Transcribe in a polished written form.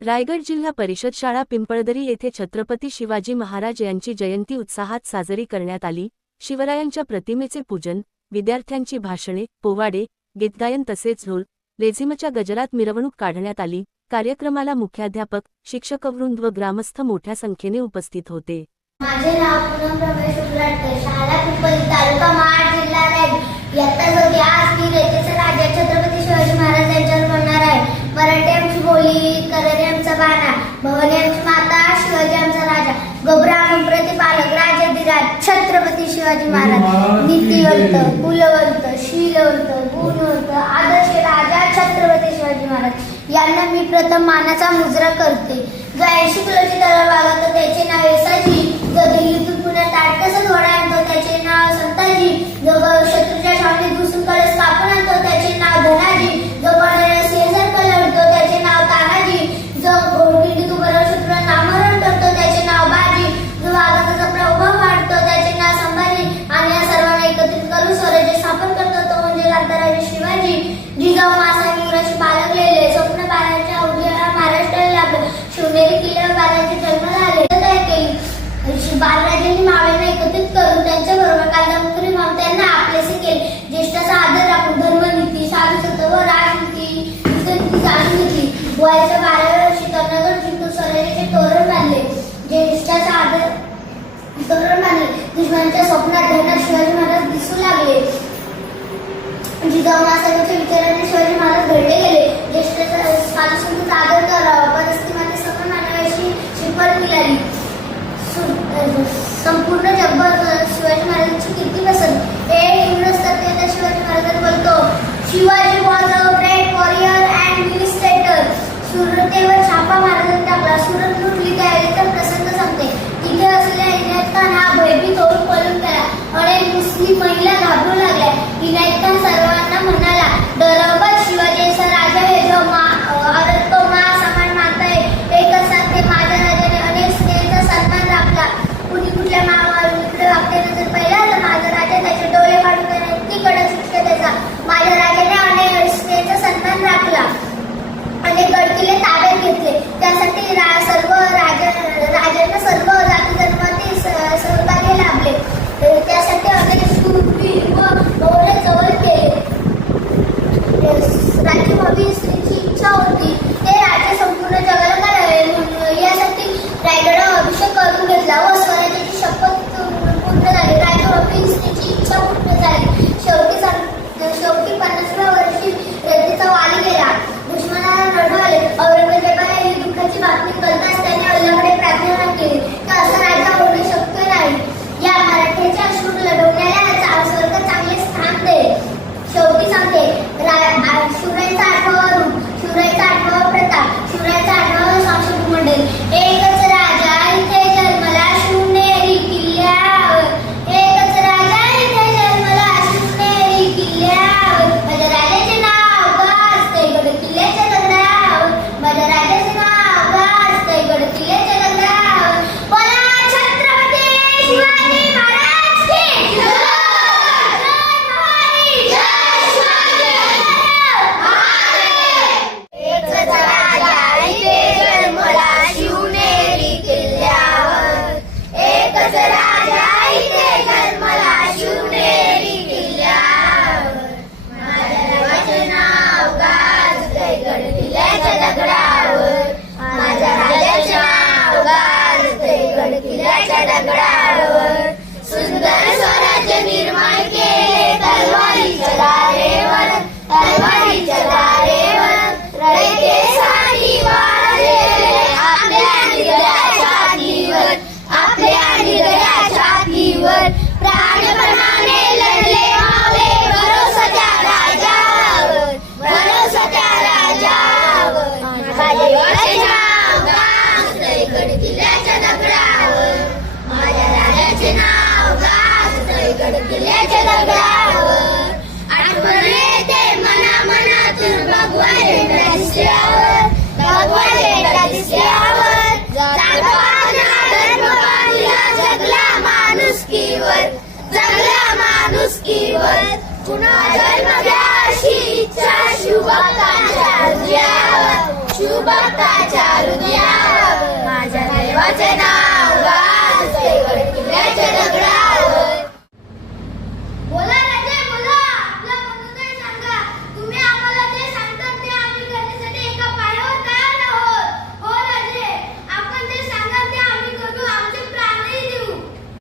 रायगड जिल्हा परिषद शाळा पिंपळदरी येथे छत्रपती शिवाजी महाराज यांची जयंती उत्साहात साजरी करण्यात आली। शिवरायांच्या प्रतिमेचे पूजन, विद्यार्थ्यांची भाषणे, पोवाडे, गीतगायन तसेच ढोल, लेझिमच्या गजरात मिरवणूक काढण्यात आली। कार्यक्रमाला मुख्याध्यापक, शिक्षकवृंद व ग्रामस्थ मोठ्या संख्येने उपस्थित होते। माझे नाव पूनम रमेश उल्लाटकर, शाळा पिंपळी, तालुका महाड, जिल्हा रायगड। इयत्ता चौथी। आज मी रयतेचा राजा छत्रपती शिवाजी महाराज यांच्यावर बोलणार आहे। मराठी आमची बोली, करेरी आमचा बाणा, भवानी आमची माता, शिवाजी आमचा राजा, गोब्राह्मण प्रतिपालक, राजाधिराज छत्रपती शिवाजी महाराज, नीतिवंत, कुलवंत, शीलवंत, गुणवंत, आदर्श राजा छत्रपती शिवाजी महाराज यांना मी प्रथम मानाचा मुजरा करते। जो 80 किलोची तलवार बाळगतो त्याचे नाव येसाजी, जो दिल्लीतून पुण्यात ताटकसं घोडा आणतो त्याचे नाव संताजी, जो शत्रूच्या छावणीत घुसून कळस कापून आणतो त्याचे नाव धनाजी, जो पडलेला सिंहासारखा लढतो त्याचे नाव तानाजी, जो घोडखिंडीत उभं राहून शत्रूला नामरण करतो त्याचे नाव बाजी, जो वाघाचा जबडा उभा पाडतो त्याचे नाव संभाजी, आणि या सर्वांना एकत्रित करून स्वराज्य स्थापन करतो तो म्हणजे राजा शिवाजी। जिजाऊ मासाहेब इंग्रजी बाळगलेले स्वप्न बाळांच्या उदयाला महाराष्ट्राला लाभले, शिवनेरी किल्ल्यावर बाळांचे जन्म झाले। बाळराजांनी मावळ्यांना एकत्रित करून त्यांच्याबरोबर कांदामुखरी त्यांना आपलेसे केले। ज्येष्ठाचा आदर राखून धर्मनीती, साधुसत्व व राजनीती जाणून घेतली। वयाच्या 12व्या वर्षी कर्णगड जिंकून स्वराज्याचे तोरण बांधले। ज्येष्ठाचा आदर तोरण बांधले। दुश्मनाच्या स्वप्नात ध्यानात शिवाजी महाराज दिसू लागले। जिजाऊ मासाहेबांच्या विचाराने शिवाजी महाराज घडले गेले। ज्येष्ठाचा साधुसंतांचा आदर करावा, परिस्थितीमध्ये समान मानावी अशी शिकवण मिळाली। संपूर्ण जगभर शिवाजी महाराजांची कीर्ती पसरली। एक इंग्रज तत्त्वज्ञ शिवाजी महाराज बोलतो, Shivaji was a great warrior and administrator. सुरतेवर छापा महाराजांनी टाकला। सुरत लुटली त्यावेळेचा प्रसंग सांगते। तिथे असलेल्या इनायत खान हा भयभीत होऊन पळून गेला। अनेक मुस्लिम महिला घाबरू लागल्या। इनायत खान सर्वांना म्हणाला, डरावत शिवाजी ऐसा राजा है जो औरत को माँ समान मानता है। एकच साथ माझ्या राजाने अनेक स्त्रियांचा सन्मान राखला। कुणी कुठल्या मावाकडे वागते नजर पहिला तर माझा राजा त्याचे डोळे काढून त्याला इतकी कडक शिक्षा द्यायचा। माझ्या राजाने अनेक स्त्रियांचा सन्मान राखला, अनेक गडकिल्ले ताब्यात घेतले। त्यासाठी सर्व राजांना सर्व जाती धर्मातील सहकार्य लाभले। त्यासाठी अनेक शूरवीर व गौरव जवळ केले। राज्य व्हावी स्त्रीची इच्छा होती, ते राज्य संपूर्ण जगाला करावे यासाठी रायगडावर अभिषेक करून घेतला व स्वराज्याची शपथ पूर्ण झाली। राज्य व्हावी स्त्रीची इच्छा पूर्ण झाली। शेवटी 50व्या वर्षी रयतेचा वाली गेला। दुश्मनाला लढवले। औरंगजेबाला ही दुःखाची बातमी कळताच त्याने अल्लाहकडे प्रार्थना केली की असं राजा होणे शक्य नाही। या मराठ्याच्या अश्रू लढवण्याला स्वर्ग चांगले स्थान दे। शेवटी सांगते, शिवरायांचा 8वा रूप, शिवरायांचा 8वा प्रताप, शिवरायांचा 8वा शासक मंडळ। एकच राजा इथे जन्मला शिवनेरी किल्ल्यावर, एकच राजा इथे जन्मला शिवनेरी किल्ल्यावर। माझ्या राजाचे नाव गाजते गड किल्ल्याच्या दगडावर, माझ्या राजाचे नाव गाजते गड किल्ल्याच्या दगडावर। बोला छत्रपती शिवाजी महाराज की जय! जय भवानी, जय शिवाजी महाराज! एकच राजा इथे जन्मला शिवनेरी किल्ल्यावर, एकच राजा इथे जन्मला शिवनेरी किल्ल्यावर। माझ्या राजाचे नाव गाजते गड किल्ल्याच्या दगडावर, माझ्या राजाचे नाव गाजते गड किल्ल्याच्या दगडावर। सुंदर स्वराज्य निर्माण केले तलवारीच्या धारेवर, तलवारीच्या धारेवर। रयतेसाठी वाढलेले आपल्या निगड्या छातीवर, आपल्या निगड्या छातीवर। प्राणपणाने लढले मावळे भरोसाच्या राजावर, भरोसाच्या राजावर। माझ्या देवाचे नाव गाजते गड किल्ल्याच्या दगडावर, माझ्या राजाचे नाव गाजते गड किल्ल्याच्या दगडावर। आठवण येते मनातून भगवान रस्त्यावर, भगवान